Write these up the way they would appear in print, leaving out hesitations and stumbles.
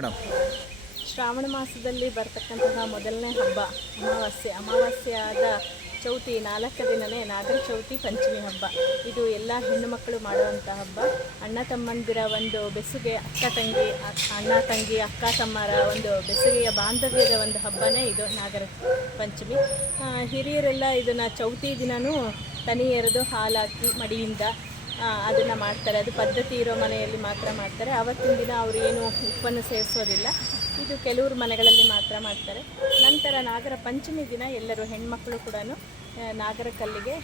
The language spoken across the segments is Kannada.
ಮೇಡಮ್? ಶ್ರಾವಣ ಮಾಸದಲ್ಲಿ ಬರ್ತಕ್ಕಂತಹ ಮೊದಲನೇ ಹಬ್ಬ ಅಮಾವಾಸ್ಯೆ ಆದ ಚೌತಿ 4 ದಿನವೇ ನಾಗರ ಚೌತಿ ಪಂಚಮಿ ಹಬ್ಬ. ಇದು ಎಲ್ಲ ಹೆಣ್ಣು ಮಕ್ಕಳು ಮಾಡುವಂಥ ಹಬ್ಬ. ಅಣ್ಣ ತಮ್ಮಂದಿರ ಒಂದು ಬೆಸುಗೆ, ಅಣ್ಣ ತಂಗಿ ಅಕ್ಕ ತಮ್ಮರ ಒಂದು ಬೆಸುಗೆಯ ಬಾಂಧವ್ಯದ ಒಂದು ಹಬ್ಬನೇ ಇದು ನಾಗರ ಪಂಚಮಿ. ಹಿರಿಯರೆಲ್ಲ ಇದನ್ನು ಚೌತಿ ದಿನವೂ ತನಿ ಎರೆದು ಹಾಲಾಕಿ ಮಡಿಯಿಂದ ಅದನ್ನು ಮಾಡ್ತಾರೆ. ಅದು ಪದ್ಧತಿ ಇರೋ ಮನೆಯಲ್ಲಿ ಮಾತ್ರ ಮಾಡ್ತಾರೆ. ಆವತ್ತಿನ ದಿನ ಅವರು ಏನು ಉಪ್ಪನ್ನು ಸೇವಿಸೋದಿಲ್ಲ. ಇದು ಕೆಲವರು ಮನೆಗಳಲ್ಲಿ ಮಾತ್ರ ಮಾಡ್ತಾರೆ. ನಂತರ ನಾಗರ ಪಂಚಮಿ ದಿನ ಎಲ್ಲರೂ ಹೆಣ್ಮಕ್ಳು ಕೂಡ ನಾಗರ ಕಲ್ಲಿಗೆ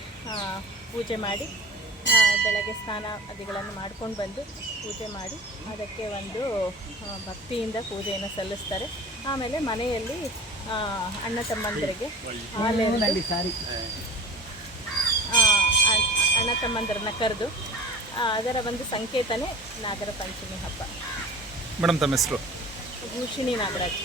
ಪೂಜೆ ಮಾಡಿ ಬೆಳಗ್ಗೆ ಸ್ನಾನ ಆದಿಗಳನ್ನು ಮಾಡ್ಕೊಂಡು ಬಂದು ಪೂಜೆ ಮಾಡಿ ಅದಕ್ಕೆ ಒಂದು ಭಕ್ತಿಯಿಂದ ಪೂಜೆಯನ್ನು ಸಲ್ಲಿಸ್ತಾರೆ. ಆಮೇಲೆ ಮನೆಯಲ್ಲಿ ಅಣ್ಣ ತಮ್ಮಂದರಿಗೆ ಅಣ್ಣ ತಮ್ಮಂದರನ್ನ ಕರೆದು ಅದರ ಒಂದು ಸಂಕೇತನೇ ನಾಗರ ಪಂಚಮಿ ಹಬ್ಬ. ಮೇಡಮ್, ತಮ್ಮ ಹೆಸರು? ಭೂಷಿಣಿ ನಾಗರಾಜ್.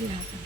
Yeah.